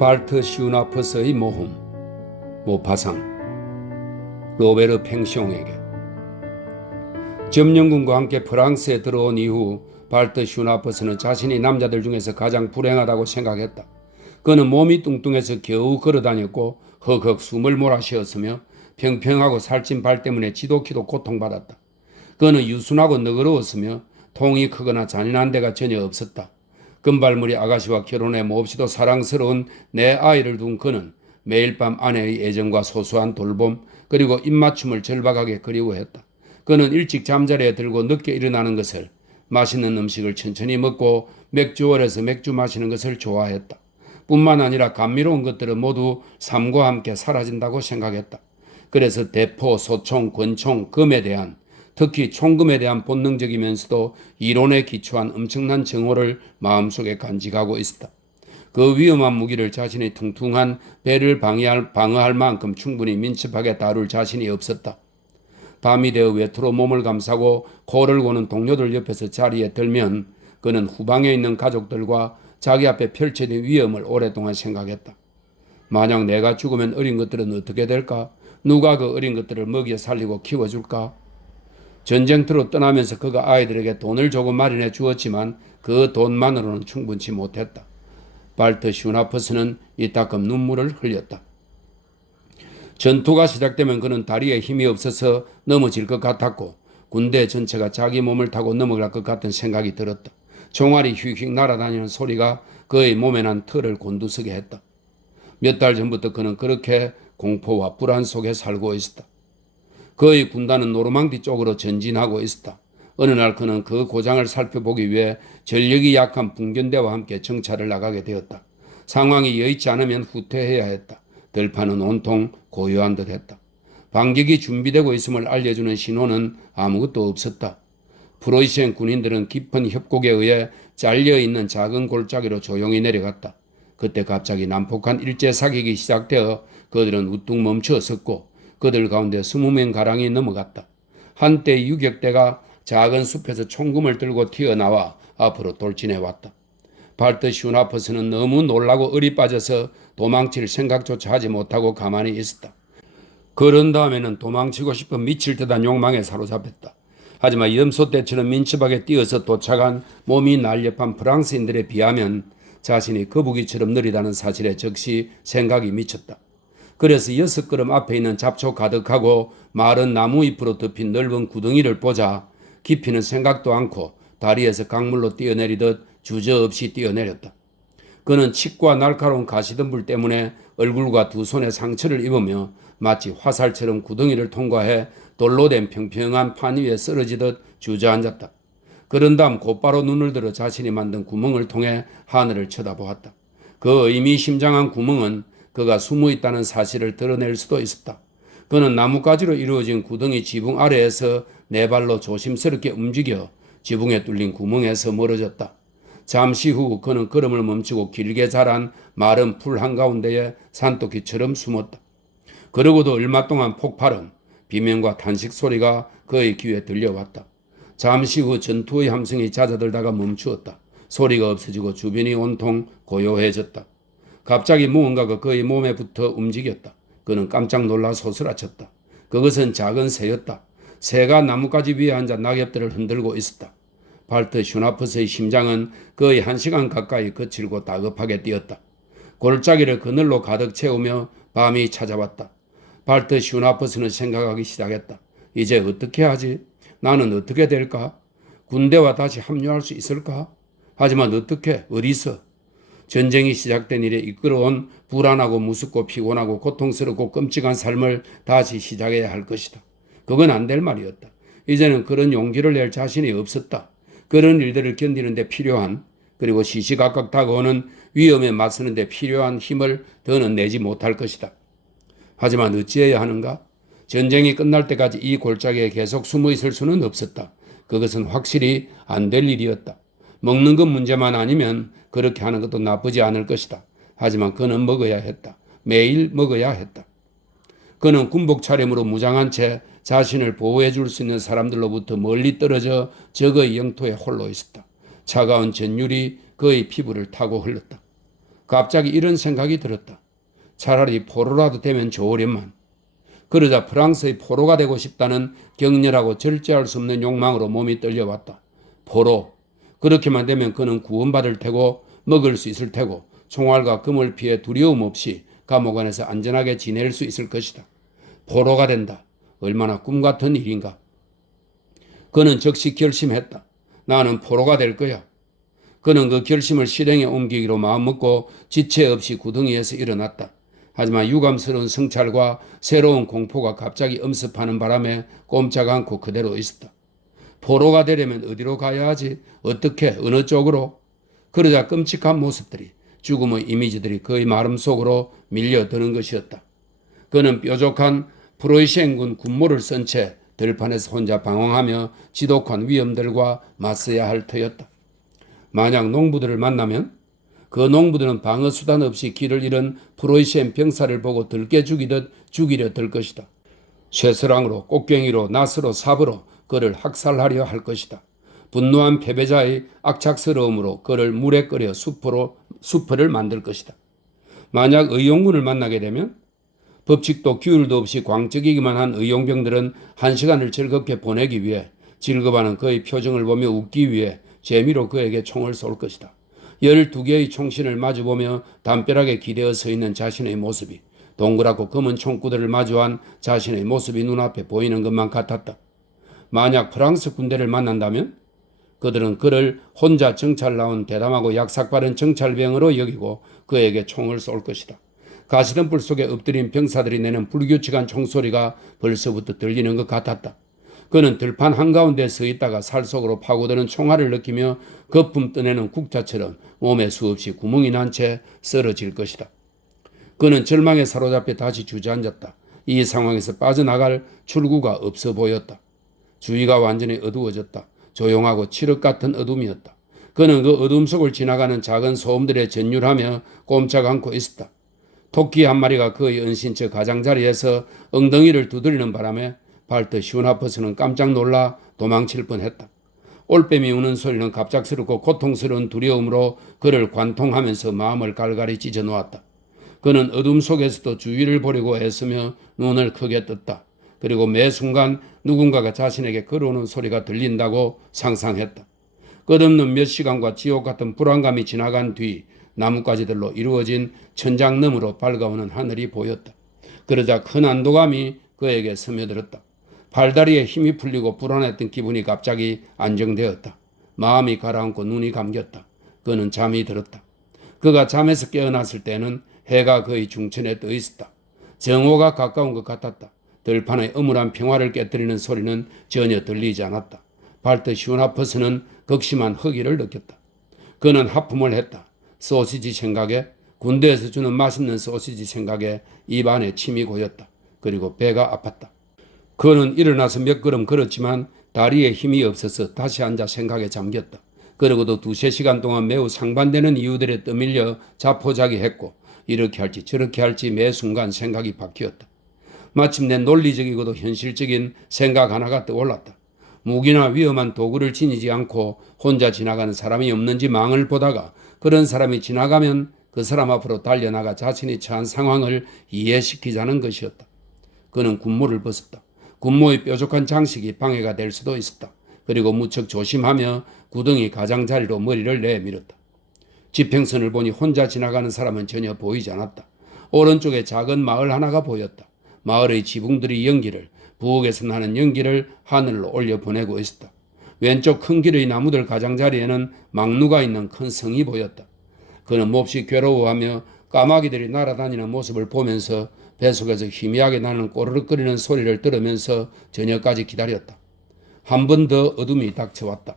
발트 슈나퍼스의 모험, 모파상, 로베르 팽숑에게. 점령군과 함께 프랑스에 들어온 이후 발트 슈나퍼스는 자신이 남자들 중에서 가장 불행하다고 생각했다. 그는 몸이 뚱뚱해서 겨우 걸어다녔고 헉헉 숨을 몰아쉬었으며 평평하고 살찐 발 때문에 지독히도 고통받았다. 그는 유순하고 너그러웠으며 통이 크거나 잔인한 데가 전혀 없었다. 금발머리 아가씨와 결혼해 몹시도 사랑스러운 내 아이를 둔 그는 매일 밤 아내의 애정과 소소한 돌봄 그리고 입맞춤을 절박하게 그리워했다. 그는 일찍 잠자리에 들고 늦게 일어나는 것을, 맛있는 음식을 천천히 먹고 맥주월에서 맥주 마시는 것을 좋아했다. 뿐만 아니라 감미로운 것들은 모두 삶과 함께 사라진다고 생각했다. 그래서 대포, 소총, 권총, 금에 대한, 특히 총금에 대한 본능적이면서도 이론에 기초한 엄청난 정오를 마음속에 간직하고 있었다. 그 위험한 무기를 자신의 퉁퉁한 배를 방어할 만큼 충분히 민첩하게 다룰 자신이 없었다. 밤이 되어 외투로 몸을 감싸고 코를 고는 동료들 옆에서 자리에 들면 그는 후방에 있는 가족들과 자기 앞에 펼쳐진 위험을 오랫동안 생각했다. 만약 내가 죽으면 어린 것들은 어떻게 될까? 누가 그 어린 것들을 먹여 살리고 키워줄까? 전쟁터로 떠나면서 그가 아이들에게 돈을 조금 마련해 주었지만 그 돈만으로는 충분치 못했다. 발트 슈나퍼스는 이따금 눈물을 흘렸다. 전투가 시작되면 그는 다리에 힘이 없어서 넘어질 것 같았고 군대 전체가 자기 몸을 타고 넘어갈 것 같은 생각이 들었다. 총알이 휙휙 날아다니는 소리가 그의 몸에 난 털을 곤두서게 했다. 몇 달 전부터 그는 그렇게 공포와 불안 속에 살고 있었다. 그의 군단은 노르망디 쪽으로 전진하고 있었다. 어느 날 그는 그 고장을 살펴보기 위해 전력이 약한 붕견대와 함께 정찰을 나가게 되었다. 상황이 여의치 않으면 후퇴해야 했다. 들판은 온통 고요한 듯 했다. 반격이 준비되고 있음을 알려주는 신호는 아무것도 없었다. 프로이센 군인들은 깊은 협곡에 의해 잘려있는 작은 골짜기로 조용히 내려갔다. 그때 갑자기 난폭한 일제 사격이 시작되어 그들은 우뚝 멈춰 섰고 그들 가운데 20명가량이 넘어갔다. 한때 유격대가 작은 숲에서 총금을 들고 튀어나와 앞으로 돌진해왔다. 발트 슈나퍼스는 너무 놀라고 얼이 빠져서 도망칠 생각조차 하지 못하고 가만히 있었다. 그런 다음에는 도망치고 싶은 미칠 듯한 욕망에 사로잡혔다. 하지만 염소떼처럼 민첩하게 뛰어서 도착한 몸이 날렵한 프랑스인들에 비하면 자신이 거북이처럼 느리다는 사실에 즉시 생각이 미쳤다. 그래서 6걸음 앞에 있는 잡초 가득하고 마른 나무 잎으로 덮인 넓은 구덩이를 보자 깊이는 생각도 않고 다리에서 강물로 뛰어내리듯 주저없이 뛰어내렸다. 그는 칡과 날카로운 가시덤불 때문에 얼굴과 두 손에 상처를 입으며 마치 화살처럼 구덩이를 통과해 돌로 된 평평한 판 위에 쓰러지듯 주저앉았다. 그런 다음 곧바로 눈을 들어 자신이 만든 구멍을 통해 하늘을 쳐다보았다. 그 의미심장한 구멍은 그가 숨어있다는 사실을 드러낼 수도 있었다. 그는 나뭇가지로 이루어진 구덩이 지붕 아래에서 네 발로 조심스럽게 움직여 지붕에 뚫린 구멍에서 멀어졌다. 잠시 후 그는 걸음을 멈추고 길게 자란 마른 풀 한가운데에 산토끼처럼 숨었다. 그러고도 얼마 동안 폭발음, 비명과 탄식 소리가 그의 귀에 들려왔다. 잠시 후 전투의 함성이 잦아들다가 멈추었다. 소리가 없어지고 주변이 온통 고요해졌다. 갑자기 무언가가 그의 몸에 붙어 움직였다. 그는 깜짝 놀라 소스라쳤다. 그것은 작은 새였다. 새가 나뭇가지 위에 앉아 낙엽들을 흔들고 있었다. 발트 슈나퍼스의 심장은 거의 1시간 가까이 거칠고 다급하게 뛰었다. 골짜기를 그늘로 가득 채우며 밤이 찾아왔다. 발트 슈나퍼스는 생각하기 시작했다. 이제 어떻게 하지? 나는 어떻게 될까? 군대와 다시 합류할 수 있을까? 하지만 어떻게? 어디서? 전쟁이 시작된 이래 이끌어온 불안하고 무섭고 피곤하고 고통스럽고 끔찍한 삶을 다시 시작해야 할 것이다. 그건 안 될 말이었다. 이제는 그런 용기를 낼 자신이 없었다. 그런 일들을 견디는 데 필요한, 그리고 시시각각 다가오는 위험에 맞서는 데 필요한 힘을 더는 내지 못할 것이다. 하지만 어찌해야 하는가? 전쟁이 끝날 때까지 이 골짜기에 계속 숨어 있을 수는 없었다. 그것은 확실히 안 될 일이었다. 먹는 것 문제만 아니면 그렇게 하는 것도 나쁘지 않을 것이다. 하지만 그는 먹어야 했다. 매일 먹어야 했다. 그는 군복 차림으로 무장한 채 자신을 보호해 줄 수 있는 사람들로부터 멀리 떨어져 적의 영토에 홀로 있었다. 차가운 전율이 그의 피부를 타고 흘렀다. 갑자기 이런 생각이 들었다. 차라리 포로라도 되면 좋으련만. 그러자 프랑스의 포로가 되고 싶다는 격렬하고 절제할 수 없는 욕망으로 몸이 떨려왔다. 포로. 그렇게만 되면 그는 구원받을 테고 먹을 수 있을 테고 총알과 금을 피해 두려움 없이 감옥 안에서 안전하게 지낼 수 있을 것이다. 포로가 된다. 얼마나 꿈 같은 일인가. 그는 즉시 결심했다. 나는 포로가 될 거야. 그는 그 결심을 실행에 옮기기로 마음먹고 지체 없이 구덩이에서 일어났다. 하지만 유감스러운 성찰과 새로운 공포가 갑자기 엄습하는 바람에 꼼짝 않고 그대로 있었다. 포로가 되려면 어디로 가야 하지? 어떻게? 어느 쪽으로? 그러자 끔찍한 모습들이, 죽음의 이미지들이 그의 마음속으로 밀려드는 것이었다. 그는 뾰족한 프로이센군 군모를 쓴 채 들판에서 혼자 방황하며 지독한 위험들과 맞서야 할 터였다. 만약 농부들을 만나면 그 농부들은 방어 수단 없이 길을 잃은 프로이센 병사를 보고 들깨 죽이듯 죽이려 들 것이다. 쇠사랑으로, 꽃갱이로, 낫으로, 삽으로 그를 학살하려 할 것이다. 분노한 패배자의 악착스러움으로 그를 물에 끓여 수포를 만들 것이다. 만약 의용군을 만나게 되면 법칙도 규율도 없이 광적이기만 한 의용병들은 한 시간을 즐겁게 보내기 위해, 즐거워하는 그의 표정을 보며 웃기 위해 재미로 그에게 총을 쏠 것이다. 12개의 총신을 마주보며 담벼락에 기대어 서 있는 자신의 모습이, 동그랗고 검은 총구들을 마주한 자신의 모습이 눈앞에 보이는 것만 같았다. 만약 프랑스 군대를 만난다면 그들은 그를 혼자 정찰 나온 대담하고 약삭빠른 정찰병으로 여기고 그에게 총을 쏠 것이다. 가시덤불 속에 엎드린 병사들이 내는 불규칙한 총소리가 벌써부터 들리는 것 같았다. 그는 들판 한가운데 서 있다가 살 속으로 파고드는 총알을 느끼며 거품 떠내는 국자처럼 몸에 수없이 구멍이 난 채 쓰러질 것이다. 그는 절망에 사로잡혀 다시 주저앉았다. 이 상황에서 빠져나갈 출구가 없어 보였다. 주위가 완전히 어두워졌다. 조용하고 칠흑 같은 어둠이었다. 그는 그 어둠 속을 지나가는 작은 소음들에 전율하며 꼼짝 않고 있었다. 토끼 한 마리가 그의 은신처 가장자리에서 엉덩이를 두드리는 바람에 발터 슈나퍼스는 깜짝 놀라 도망칠 뻔했다. 올빼미 우는 소리는 갑작스럽고 고통스러운 두려움으로 그를 관통하면서 마음을 갈갈이 찢어 놓았다. 그는 어둠 속에서도 주위를 보려고 애쓰며 눈을 크게 떴다. 그리고 매 순간 누군가가 자신에게 걸어오는 소리가 들린다고 상상했다. 끝없는 몇 시간과 지옥 같은 불안감이 지나간 뒤 나뭇가지들로 이루어진 천장 너머로 밝아오는 하늘이 보였다. 그러자 큰 안도감이 그에게 스며들었다. 팔다리에 힘이 풀리고 불안했던 기분이 갑자기 안정되었다. 마음이 가라앉고 눈이 감겼다. 그는 잠이 들었다. 그가 잠에서 깨어났을 때는 해가 그의 중천에 떠 있었다. 정오가 가까운 것 같았다. 들판의 음울한 평화를 깨뜨리는 소리는 전혀 들리지 않았다. 발터 슈나퍼스는 극심한 허기를 느꼈다. 그는 하품을 했다. 소시지 생각에, 군대에서 주는 맛있는 소시지 생각에 입안에 침이 고였다. 그리고 배가 아팠다. 그는 일어나서 몇 걸음 걸었지만 다리에 힘이 없어서 다시 앉아 생각에 잠겼다. 그러고도 2-3시간 동안 매우 상반되는 이유들에 떠밀려 자포자기했고 이렇게 할지 저렇게 할지 매 순간 생각이 바뀌었다. 마침내 논리적이고도 현실적인 생각 하나가 떠올랐다. 무기나 위험한 도구를 지니지 않고 혼자 지나가는 사람이 없는지 망을 보다가 그런 사람이 지나가면 그 사람 앞으로 달려나가 자신이 처한 상황을 이해시키자는 것이었다. 그는 군모를 벗었다. 군모의 뾰족한 장식이 방해가 될 수도 있었다. 그리고 무척 조심하며 구덩이 가장자리로 머리를 내밀었다. 지평선을 보니 혼자 지나가는 사람은 전혀 보이지 않았다. 오른쪽에 작은 마을 하나가 보였다. 마을의 지붕들이 연기를, 부엌에서 나는 연기를 하늘로 올려보내고 있었다. 왼쪽 큰 길의 나무들 가장자리에는 망루가 있는 큰 성이 보였다. 그는 몹시 괴로워하며 까마귀들이 날아다니는 모습을 보면서 뱃속에서 희미하게 나는 꼬르륵거리는 소리를 들으면서 저녁까지 기다렸다. 한 번 더 어둠이 닥쳐왔다.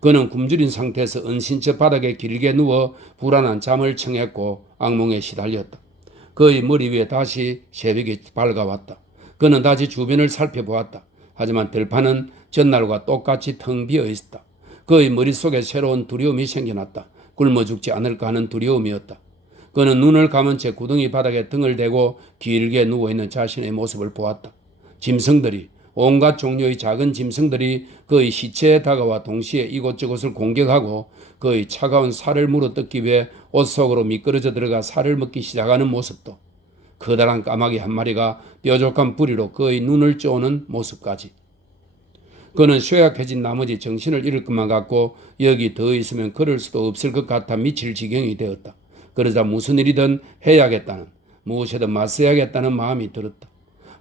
그는 굶주린 상태에서 은신처 바닥에 길게 누워 불안한 잠을 청했고 악몽에 시달렸다. 그의 머리 위에 다시 새벽이 밝아왔다. 그는 다시 주변을 살펴보았다. 하지만 들판은 전날과 똑같이 텅 비어 있었다. 그의 머릿속에 새로운 두려움이 생겨났다. 굶어 죽지 않을까 하는 두려움이었다. 그는 눈을 감은 채 구덩이 바닥에 등을 대고 길게 누워있는 자신의 모습을 보았다. 짐승들이, 온갖 종류의 작은 짐승들이 그의 시체에 다가와 동시에 이곳저곳을 공격하고 그의 차가운 살을 물어뜯기 위해 옷 속으로 미끄러져 들어가 살을 먹기 시작하는 모습도, 커다란 까마귀 한 마리가 뾰족한 부리로 그의 눈을 쪼는 모습까지. 그는 쇠약해진 나머지 정신을 잃을 것만 같고 여기 더 있으면 걸을 수도 없을 것 같아 미칠 지경이 되었다. 그러자 무슨 일이든 해야겠다는, 무엇이든 맞서야겠다는 마음이 들었다.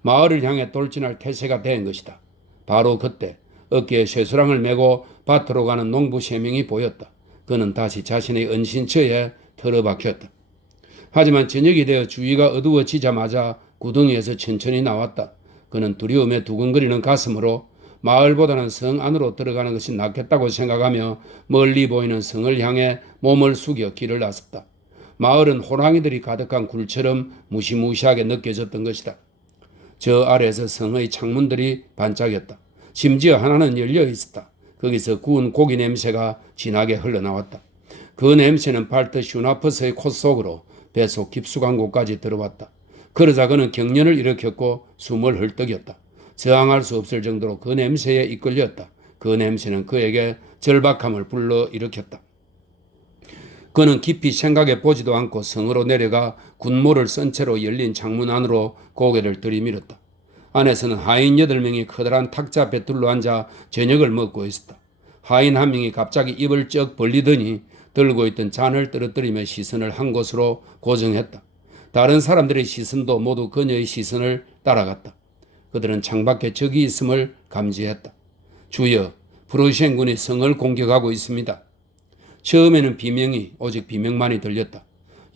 마을을 향해 돌진할 태세가 된 것이다. 바로 그때 어깨에 쇠수랑을 메고 밭으로 가는 농부 3명이 보였다. 그는 다시 자신의 은신처에 틀어박혔다. 하지만 저녁이 되어 주위가 어두워지자마자 구덩이에서 천천히 나왔다. 그는 두려움에 두근거리는 가슴으로 마을보다는 성 안으로 들어가는 것이 낫겠다고 생각하며 멀리 보이는 성을 향해 몸을 숙여 길을 나섰다. 마을은 호랑이들이 가득한 굴처럼 무시무시하게 느껴졌던 것이다. 저 아래에서 성의 창문들이 반짝였다. 심지어 하나는 열려 있었다. 거기서 구운 고기 냄새가 진하게 흘러나왔다. 그 냄새는 발트 슈나퍼스의 콧 속으로 배속 깊숙한 곳까지 들어왔다. 그러자 그는 경련을 일으켰고 숨을 헐떡였다. 저항할 수 없을 정도로 그 냄새에 이끌렸다. 그 냄새는 그에게 절박함을 불러일으켰다. 그는 깊이 생각해 보지도 않고 성으로 내려가 군모를 쓴 채로 열린 창문 안으로 고개를 들이밀었다. 안에서는 하인 8명이 커다란 탁자 앞에 둘러앉아 저녁을 먹고 있었다. 하인 한 명이 갑자기 입을 쩍 벌리더니 들고 있던 잔을 떨어뜨리며 시선을 한 곳으로 고정했다. 다른 사람들의 시선도 모두 그녀의 시선을 따라갔다. 그들은 창밖에 적이 있음을 감지했다. 주여, 프로시엔군이 성을 공격하고 있습니다. 처음에는 비명이 오직 비명만이 들렸다.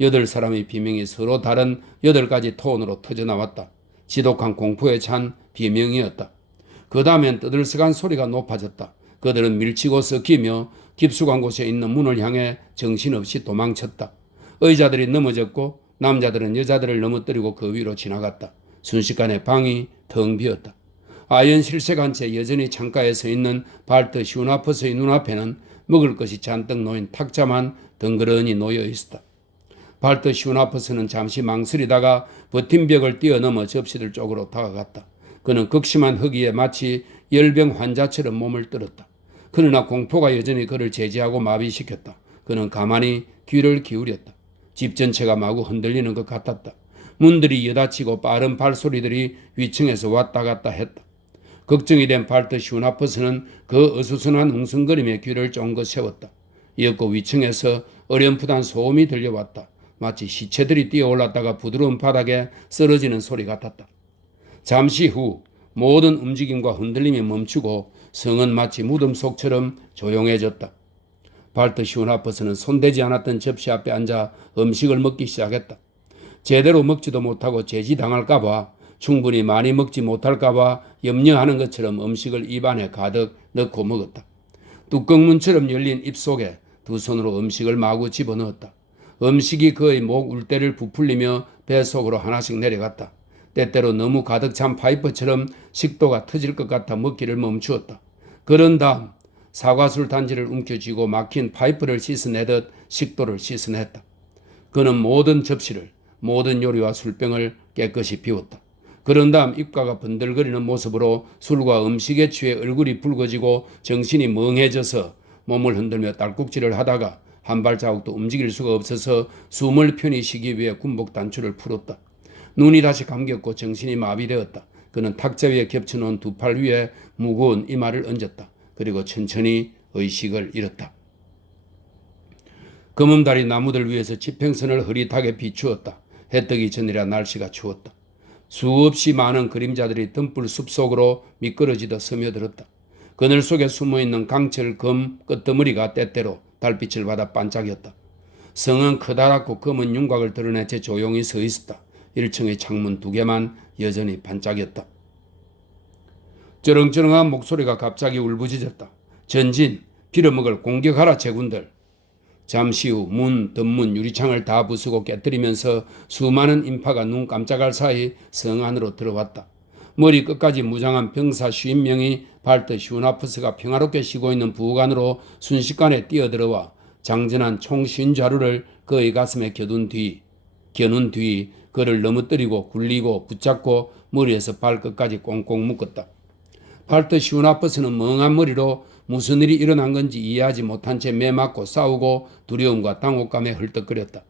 8사람의 비명이 서로 다른 8가지 톤으로 터져나왔다. 지독한 공포에 찬 비명이었다. 그 다음엔 떠들썩한 소리가 높아졌다. 그들은 밀치고 섞이며 깊숙한 곳에 있는 문을 향해 정신없이 도망쳤다. 의자들이 넘어졌고 남자들은 여자들을 넘어뜨리고 그 위로 지나갔다. 순식간에 방이 텅 비었다. 아연 실색한 채 여전히 창가에 서 있는 발트 슈나퍼스의 눈앞에는 먹을 것이 잔뜩 놓인 탁자만 덩그러니 놓여 있었다. 발트 슈나퍼스는 잠시 망설이다가 버틴 벽을 뛰어넘어 접시들 쪽으로 다가갔다. 그는 극심한 허기에 마치 열병 환자처럼 몸을 떨었다. 그러나 공포가 여전히 그를 제지하고 마비시켰다. 그는 가만히 귀를 기울였다. 집 전체가 마구 흔들리는 것 같았다. 문들이 여닫히고 빠른 발소리들이 위층에서 왔다 갔다 했다. 걱정이 된 발트 슈나퍼스는 그 어수선한 웅성거림에 귀를 쫑긋 세웠다. 이었고 위층에서 어렴풋한 소음이 들려왔다. 마치 시체들이 뛰어올랐다가 부드러운 바닥에 쓰러지는 소리 같았다. 잠시 후 모든 움직임과 흔들림이 멈추고 성은 마치 무덤 속처럼 조용해졌다. 발트 슈나퍼스는 손대지 않았던 접시 앞에 앉아 음식을 먹기 시작했다. 제대로 먹지도 못하고 제지당할까봐, 충분히 많이 먹지 못할까봐 염려하는 것처럼 음식을 입안에 가득 넣고 먹었다. 뚜껑문처럼 열린 입속에 두 손으로 음식을 마구 집어넣었다. 음식이 그의 목 울대를 부풀리며 배 속으로 하나씩 내려갔다. 때때로 너무 가득 찬 파이프처럼 식도가 터질 것 같아 먹기를 멈추었다. 그런 다음 사과술 단지를 움켜쥐고 막힌 파이프를 씻어내듯 식도를 씻어냈다. 그는 모든 접시를, 모든 요리와 술병을 깨끗이 비웠다. 그런 다음 입가가 번들거리는 모습으로 술과 음식에 취해 얼굴이 붉어지고 정신이 멍해져서 몸을 흔들며 딸꾹질을 하다가 한 발자국도 움직일 수가 없어서 숨을 편히 쉬기 위해 군복 단추를 풀었다. 눈이 다시 감겼고 정신이 마비되었다. 그는 탁자 위에 겹쳐놓은 두 팔 위에 무거운 이마를 얹었다. 그리고 천천히 의식을 잃었다. 검은달이 나무들 위에서 지평선을 흐릿하게 비추었다. 해 뜨기 전이라 날씨가 추웠다. 수없이 많은 그림자들이 등불 숲속으로 미끄러지듯 스며들었다. 그늘 속에 숨어있는 강철 검 끝더머리가 때때로 달빛을 받아 반짝였다. 성은 커다랗고 검은 윤곽을 드러내 채 조용히 서 있었다. 1층의 창문 2개만 여전히 반짝였다. 쩌렁쩌렁한 목소리가 갑자기 울부짖었다. 전진, 빌어먹을 공격하라 제군들. 잠시 후 문, 덧문, 유리창을 다 부수고 깨뜨리면서 수많은 인파가 눈 깜짝할 사이 성 안으로 들어왔다. 머리 끝까지 무장한 병사 50명이 발트 슈나퍼스가 평화롭게 쉬고 있는 부관으로 순식간에 뛰어들어와 장전한 총 50자루를 그의 가슴에 겨눈 뒤 그를 넘어뜨리고 굴리고 붙잡고 머리에서 발끝까지 꽁꽁 묶었다. 발트 슈나퍼스는 멍한 머리로 무슨 일이 일어난 건지 이해하지 못한 채 매맞고 싸우고 두려움과 당혹감에 헐떡거렸다.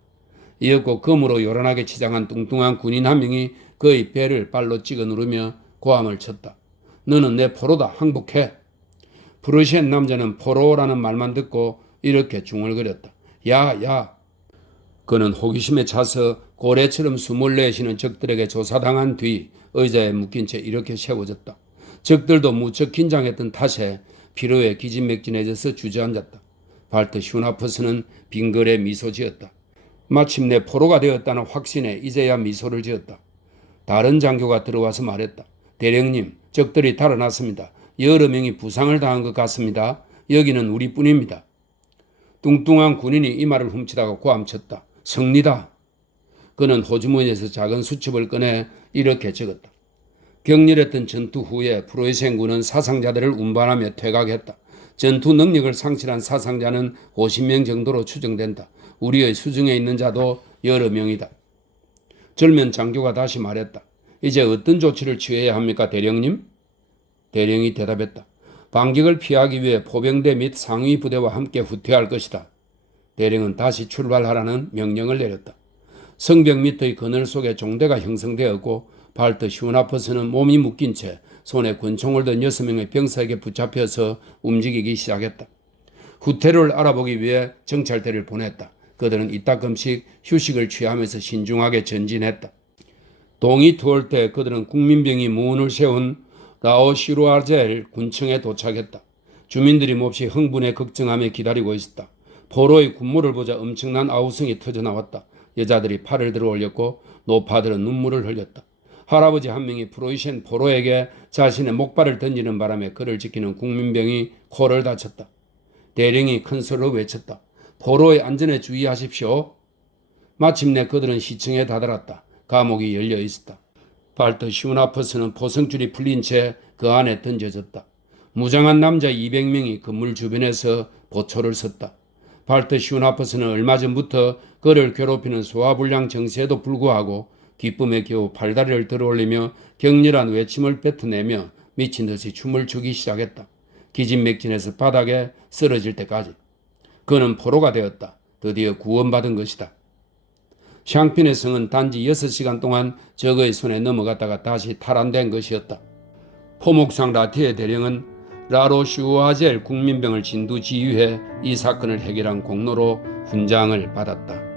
이윽고 검으로 요란하게 치장한 뚱뚱한 군인 한 명이 그의 배를 발로 찍어 누르며 고함을 쳤다. 너는 내 포로다. 항복해. 프로시엔 남자는 포로라는 말만 듣고 이렇게 중얼거렸다. 야. 그는 호기심에 차서 고래처럼 숨을 내쉬는 적들에게 조사당한 뒤 의자에 묶인 채 이렇게 세워졌다. 적들도 무척 긴장했던 탓에 피로에 기진맥진해져서 주저앉았다. 발트 슈나퍼스는 빙글에 미소 지었다. 마침내 포로가 되었다는 확신에 이제야 미소를 지었다. 다른 장교가 들어와서 말했다. 대령님, 적들이 달아났습니다. 여러 명이 부상을 당한 것 같습니다. 여기는 우리뿐입니다. 뚱뚱한 군인이 이 말을 훔치다가 고함쳤다. 승리다. 그는 호주머니에서 작은 수첩을 꺼내 이렇게 적었다. 격렬했던 전투 후에 프로이센군은 사상자들을 운반하며 퇴각했다. 전투 능력을 상실한 사상자는 50명 정도로 추정된다. 우리의 수중에 있는 자도 여러 명이다. 젊은 장교가 다시 말했다. 이제 어떤 조치를 취해야 합니까, 대령님? 대령이 대답했다. 반격을 피하기 위해 포병대 및 상위 부대와 함께 후퇴할 것이다. 대령은 다시 출발하라는 명령을 내렸다. 성벽 밑의 그늘 속에 종대가 형성되었고 발트 슈나퍼스는 몸이 묶인 채 손에 권총을 든 6명의 병사에게 붙잡혀서 움직이기 시작했다. 후퇴를 알아보기 위해 정찰대를 보냈다. 그들은 이따금씩 휴식을 취하면서 신중하게 전진했다. 동이 트올 때 그들은 국민병이 문을 세운 라오시루아젤 군청에 도착했다. 주민들이 몹시 흥분해 걱정하며 기다리고 있었다. 포로의 군무를 보자 엄청난 아우성이 터져나왔다. 여자들이 팔을 들어 올렸고 노파들은 눈물을 흘렸다. 할아버지 한 명이 프로이센 포로에게 자신의 목발을 던지는 바람에 그를 지키는 국민병이 코를 다쳤다. 대령이 큰 소리로 외쳤다. 포로의 안전에 주의하십시오. 마침내 그들은 시청에 다다랐다. 감옥이 열려 있었다. 발트 슈나퍼스는 포성줄이 풀린 채 그 안에 던져졌다. 무장한 남자 200명이 건물 주변에서 보초를 섰다. 발트 슈나퍼스는 얼마 전부터 그를 괴롭히는 소화불량 정세에도 불구하고 기쁨에 겨우 팔다리를 들어올리며 격렬한 외침을 뱉어내며 미친 듯이 춤을 추기 시작했다. 기진맥진해서 바닥에 쓰러질 때까지. 그는 포로가 되었다. 드디어 구원받은 것이다. 샹핀의 성은 단지 6시간 동안 적의 손에 넘어갔다가 다시 탈환된 것이었다. 포목상 라티의 대령은 라로슈아젤 국민병을 진두지휘해 이 사건을 해결한 공로로 훈장을 받았다.